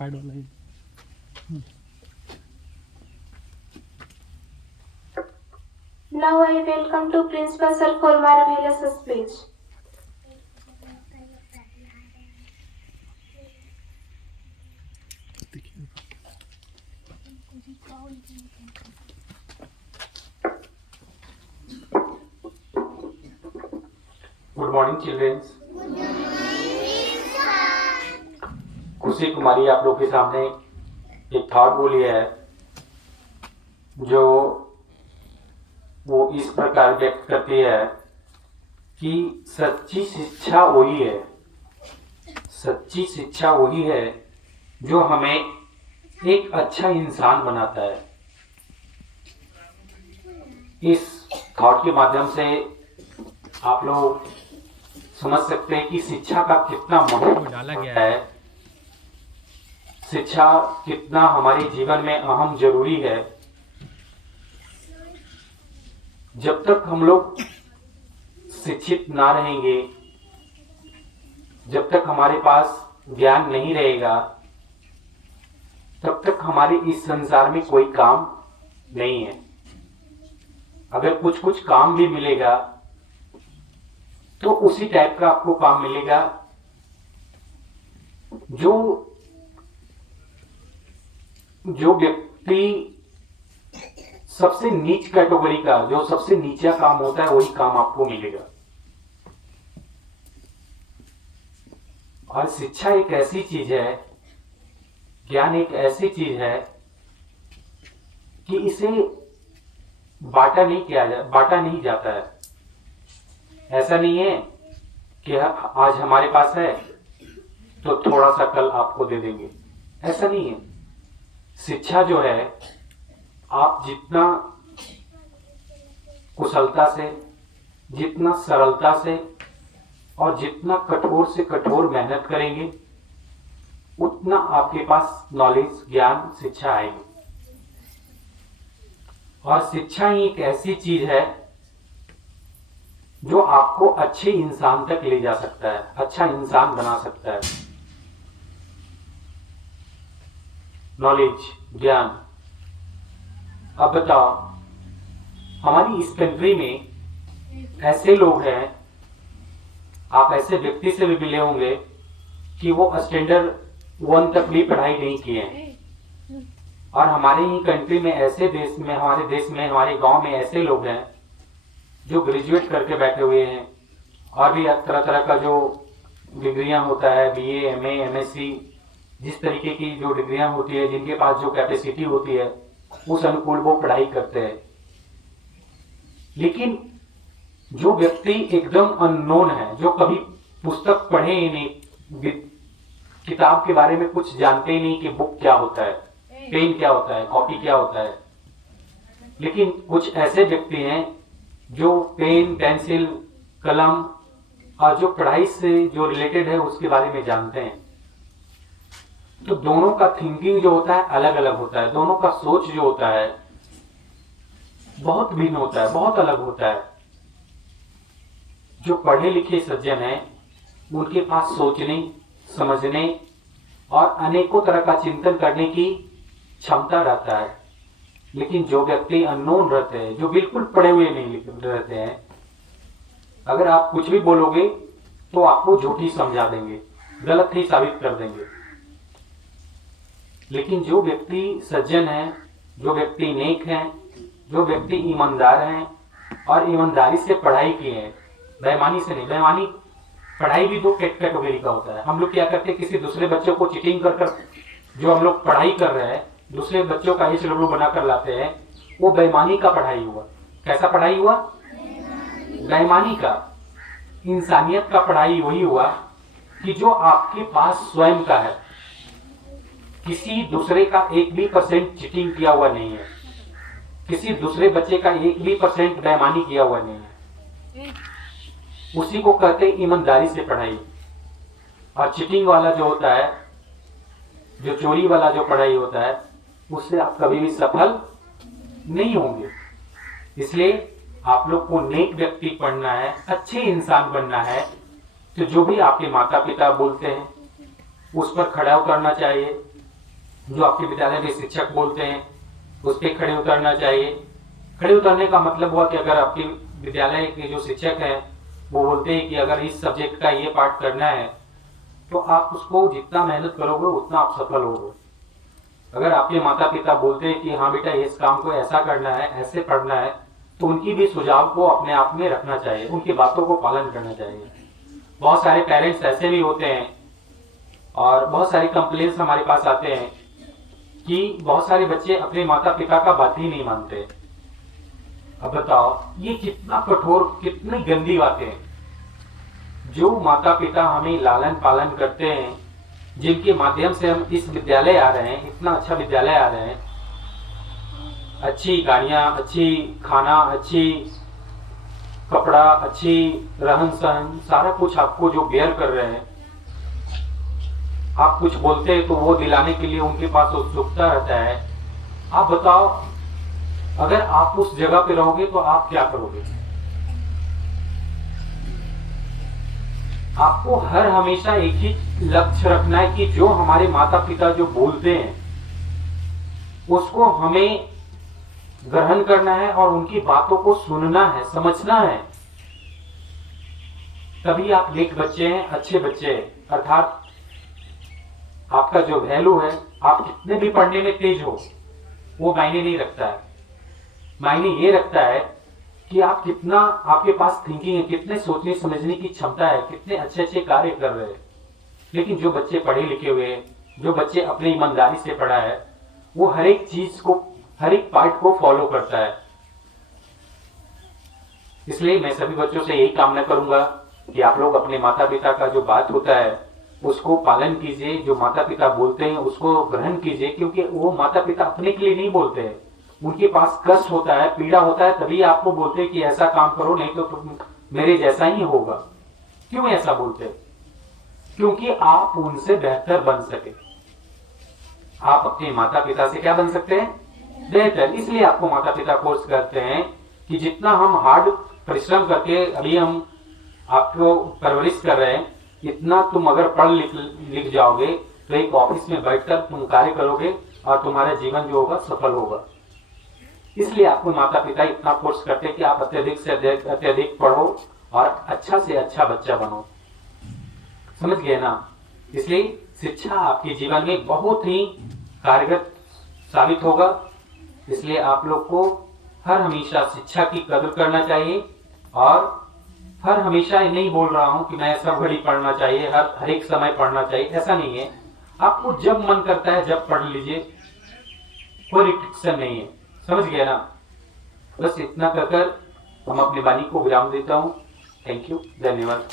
Pad वाला ही। Now I welcome to Principal Sir for marvelous speech. Good morning childrens. Khushi Kumari आप लोग के सामने एक थॉट बोली है जो वो इस प्रकार व्यक्त करती है कि सच्ची शिक्षा वही है, सच्ची शिक्षा वही है जो हमें एक अच्छा इंसान बनाता है। इस थॉट के माध्यम से आप लोग समझ सकते हैं कि शिक्षा का कितना महत्व डाला गया है, शिक्षा कितना हमारे जीवन में अहम जरूरी है। जब तक हम लोग शिक्षित ना रहेंगे, जब तक हमारे पास ज्ञान नहीं रहेगा, तब तक हमारे इस संसार में कोई काम नहीं है। अगर कुछ कुछ काम भी मिलेगा तो उसी टाइप का आपको काम मिलेगा जो व्यक्ति सबसे नीच कैटेगरी का, जो सबसे नीचा काम होता है, वही काम आपको मिलेगा। और शिक्षा एक ऐसी चीज है, ज्ञान एक ऐसी चीज है कि इसे बांटा नहीं जाता है। ऐसा नहीं है कि आज हमारे पास है तो थोड़ा सा कल आपको दे देंगे, ऐसा नहीं है। शिक्षा जो है, आप जितना कुशलता से, जितना सरलता से और जितना कठोर से कठोर मेहनत करेंगे, उतना आपके पास नॉलेज, ज्ञान, शिक्षा आएगी। और शिक्षा ही एक ऐसी चीज है जो आपको अच्छे इंसान तक ले जा सकता है, अच्छा इंसान बना सकता है। नॉलेज, ज्ञान। अब बताओ, हमारी इस कंट्री में ऐसे लोग हैं, आप ऐसे व्यक्ति से भी मिले होंगे कि वो स्टैंडर्ड 1 तक भी पढ़ाई नहीं किए हैं। और हमारे ही कंट्री में, ऐसे देश में, हमारे देश में, हमारे गांव में ऐसे लोग हैं जो ग्रेजुएट करके बैठे हुए हैं और भी तरह तरह का जो डिग्रियां होता है, बीए, एमए, एमएससी, जिस तरीके की जो डिग्रियां होती है, जिनके पास जो कैपेसिटी होती है, उस अनुकूल वो पढ़ाई करते हैं। लेकिन जो व्यक्ति एकदम अननोन है, जो कभी पुस्तक पढ़े ही नहीं, किताब के बारे में कुछ जानते ही नहीं कि बुक क्या होता है, पेन क्या होता है, कॉपी क्या होता है, लेकिन कुछ ऐसे व्यक्ति हैं जो पेन, पेंसिल, कलम और जो पढ़ाई से जो रिलेटेड है उसके बारे में जानते हैं। तो दोनों का थिंकिंग जो होता है अलग अलग होता है, दोनों का सोच जो होता है बहुत भिन्न होता है, बहुत अलग होता है। जो पढ़े लिखे सज्जन हैं, उनके पास सोचने, समझने और अनेकों तरह का चिंतन करने की क्षमता रहता है। लेकिन जो व्यक्ति अननोन रहते हैं, जो बिल्कुल पढ़े हुए नहीं रहते हैं, अगर आप कुछ भी बोलोगे तो आपको झूठी समझा देंगे, गलत ही साबित कर देंगे। लेकिन जो व्यक्ति सज्जन है, जो व्यक्ति नेक है, जो व्यक्ति ईमानदार हैं और ईमानदारी से पढ़ाई किए हैं, बेईमानी से नहीं। बेईमानी, पढ़ाई भी दो कैटेगरी का होता है। हम लोग क्या करते हैं, किसी दूसरे बच्चों को चीटिंग कर कर जो हम लोग पढ़ाई कर रहे हैं, दूसरे बच्चों का हिस्सा लोग बनाकर लाते हैं, वो बेईमानी का पढ़ाई हुआ। कैसा पढ़ाई हुआ? बेईमानी का। इंसानियत का पढ़ाई वही हुआ कि जो आपके पास स्वयं का है, किसी दूसरे का 1 भी % चीटिंग किया हुआ नहीं है, किसी दूसरे बच्चे का 1 भी % बेईमानी किया हुआ नहीं है, उसी को कहते हैं ईमानदारी से पढ़ाई। और चीटिंग वाला जो होता है, जो चोरी वाला जो पढ़ाई होता है, उससे आप कभी भी सफल नहीं होंगे। इसलिए आप लोग को नेक व्यक्ति बनना है, अच्छे इंसान बनना है, तो जो भी आपके माता पिता बोलते हैं उस पर खड़ा करना चाहिए, जो आपके विद्यालय में शिक्षक बोलते हैं उस पर खड़े उतरना चाहिए। खड़े उतरने का मतलब हुआ कि अगर आपके विद्यालय के जो शिक्षक हैं वो बोलते हैं कि अगर इस सब्जेक्ट का ये पाठ करना है तो आप उसको जितना मेहनत करोगे उतना आप सफल होगे। अगर आपके माता पिता बोलते हैं कि हाँ बेटा इस काम को ऐसा करना है, ऐसे पढ़ना है, तो उनकी भी सुझाव को अपने आप में रखना चाहिए, उनकी बातों को पालन करना चाहिए। बहुत सारे पेरेंट्स ऐसे भी होते हैं और बहुत सारे कंप्लेंट्स हमारे पास आते हैं कि बहुत सारे बच्चे अपने माता पिता का बात ही नहीं मानते। अब बताओ ये कितना कठोर, कितनी गंदी बातें हैं। जो माता पिता हमें लालन पालन करते हैं, जिनके माध्यम से हम इस विद्यालय आ रहे हैं, इतना अच्छा विद्यालय आ रहे हैं, अच्छी गाड़ियां, अच्छी खाना, अच्छी कपड़ा, अच्छी रहन सहन, सारा कुछ आपको जो बेयर कर रहे हैं, आप कुछ बोलते हैं तो वो दिलाने के लिए उनके पास उत्सुकता रहता है। आप बताओ अगर आप उस जगह पे रहोगे तो आप क्या करोगे? आपको हर हमेशा एक ही लक्ष्य रखना है कि जो हमारे माता पिता जो बोलते हैं उसको हमें ग्रहण करना है और उनकी बातों को सुनना है, समझना है। तभी आप नेक बच्चे हैं, अच्छे बच्चे हैं। अर्थात आपका जो वैल्यू है, आप कितने भी पढ़ने में तेज हो, वो मायने नहीं रखता है। मायने ये रखता है कि आप कितना, आपके पास थिंकिंग है, कितने सोचने समझने की क्षमता है, कितने अच्छे अच्छे कार्य कर रहे हैं। लेकिन जो बच्चे पढ़े लिखे हुए हैं, जो बच्चे अपनी ईमानदारी से पढ़ा है, वो हर एक चीज को, हर एक पार्ट को फॉलो करता है। इसलिए मैं सभी बच्चों से यही कामना करूंगा कि आप लोग अपने माता पिता का जो बात होता है उसको पालन कीजिए, जो माता पिता बोलते हैं उसको ग्रहण कीजिए, क्योंकि वो माता पिता अपने के लिए नहीं बोलते हैं। उनके पास कष्ट होता है, पीड़ा होता है, तभी आपको बोलते हैं कि ऐसा काम करो, नहीं तो तुम मेरे जैसा ही होगा। क्यों ऐसा बोलते हैं? क्योंकि आप उनसे बेहतर बन सके। आप अपने माता पिता से क्या बन सकते हैं? बेहतर। इसलिए आपको माता पिता कोर्स करते हैं कि जितना हम हार्ड परिश्रम करके अभी हम आपको परवरिश कर रहे हैं, इतना तुम अगर पढ़ लिख जाओगे तो एक ऑफिस में बैठकर तुम कार्य करोगे और तुम्हारा जीवन जो होगा सफल होगा। इसलिए आपको माता पिता इतना फोर्स करते हैं कि आप अत्यधिक से अत्यधिक पढ़ो और अच्छा से अच्छा बच्चा बनो। समझ गए ना? इसलिए शिक्षा आपके जीवन में बहुत ही कारगर साबित होगा। इसलिए आप लोग को हर हमेशा शिक्षा की कदर करना चाहिए। और हर हमेशा नहीं बोल रहा हूं कि मैं सब घड़ी पढ़ना चाहिए, हर एक समय पढ़ना चाहिए, ऐसा नहीं है। आपको जब मन करता है जब पढ़ लीजिए, कोई रिस्ट्रिक्शन नहीं है। समझ गया ना? बस इतना कहकर हम अपनी वाणी को विराम देता हूं। थैंक यू, धन्यवाद।